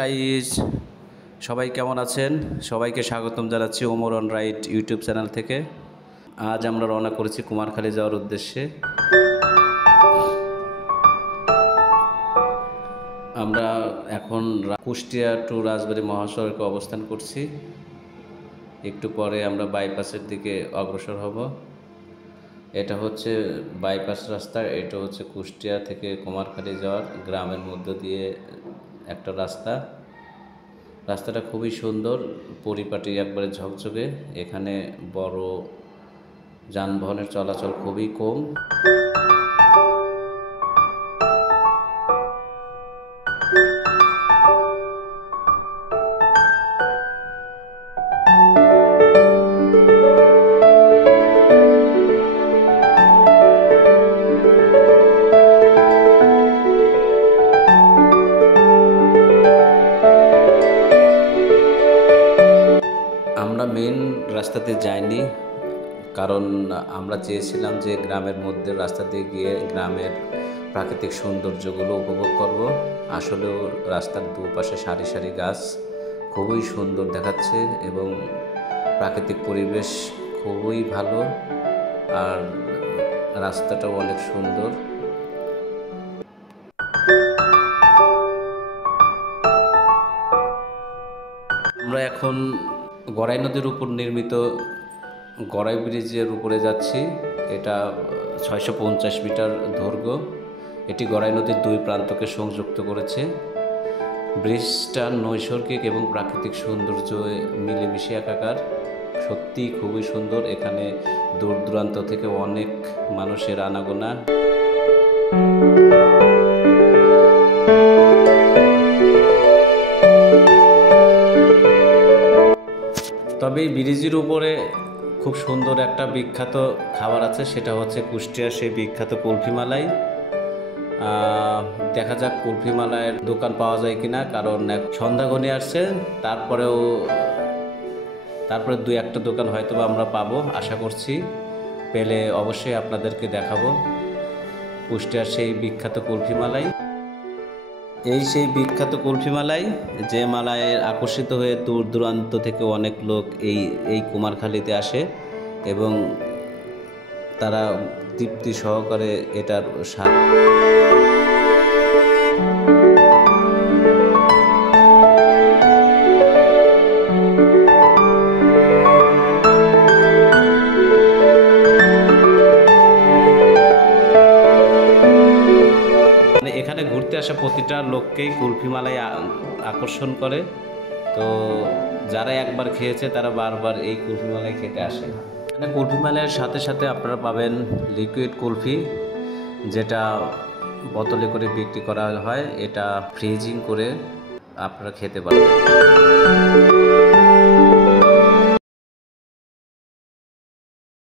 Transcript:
Guys, সবাই কেমন আছেন? সবাইকে স্বাগতম জানাচ্ছি Omar on ride YouTube channel থেকে। আজ আমরা রওনা করেছি কুমারখালী যাওয়ার উদ্দেশ্যে। আমরা এখন কুষ্টিয়া টু রাজবাড়ী মহাসড়কে অবস্থান করছি। একটু পরে আমরা বাইপাসের দিকে অগ্রসর হব। এটা হচ্ছে বাইপাস রাস্তা। এটা হচ্ছে কুষ্টিয়া থেকে কুমারখালী যাওয়ার গ্রামের মধ্য দিয়ে একটা রাস্তাটা খুবই সুন্দর, পরিপাটি, একবারে ঝকঝকে। এখানে বড় যানবাহনের চলাচল খুবই কম। আমরা মেন রাস্তাতে যাইনি, কারণ আমরা চেয়েছিলাম যে গ্রামের মধ্যে রাস্তা দিয়ে গিয়ে গ্রামের প্রাকৃতিক সৌন্দর্যগুলো উপভোগ করব। আসলেও রাস্তার দুপাশে সারি সারি গাছ খুবই সুন্দর দেখাচ্ছে এবং প্রাকৃতিক পরিবেশ খুবই ভালো, আর রাস্তাটাও অনেক সুন্দর। আমরা এখন গড়াই নদীর উপর নির্মিত গড়াই ব্রিজের উপরে যাচ্ছি। এটা 650 মিটার দৈর্ঘ্য। এটি গড়াই নদীর দুই প্রান্তকে সংযুক্ত করেছে। ব্রিজটা নৈসর্গিক এবং প্রাকৃতিক সৌন্দর্য মিলেমিশে একাকার। সত্যি খুবই সুন্দর। এখানে দূর দূরান্ত থেকে অনেক মানুষের আনাগোনা। তবে এই ব্রিজের উপরে খুব সুন্দর একটা বিখ্যাত খাবার আছে, সেটা হচ্ছে কুষ্টিয়ার সেই বিখ্যাত কুলফি মালাই। দেখা যাক কুলফি মালাইয়ের দোকান পাওয়া যায় কিনা, কারণ সন্ধ্যা ঘনিয়ে আসছে। তারপরে দুই একটা দোকান হয়তো আমরা পাবো, আশা করছি। পেলে অবশ্যই আপনাদেরকে দেখাবো কুষ্টিয়ার সেই বিখ্যাত কুলফি মালাই। এই সেই বিখ্যাত কুলফি মালাই, যে মালাইয়ের আকর্ষিত হয়ে দূর দূরান্ত থেকে অনেক লোক এই কুমারখালীতে আসে এবং তারা তৃপ্তি সহকারে এটার স্বাদ। এখানে ঘুরতে আসা প্রতিটা লোককেই কুলফি মালাই আকর্ষণ করে। তো যারা একবার খেয়েছে তারা বারবার এই কুলফি মালাই খেতে আসে। এখানে কুলফি মালাইয়ের সাথে সাথে আপনারা পাবেন লিকুইড কুলফি, যেটা বোতলে করে বিক্রি করা হয়। এটা ফ্রিজিং করে আপনারা খেতে পারবেন।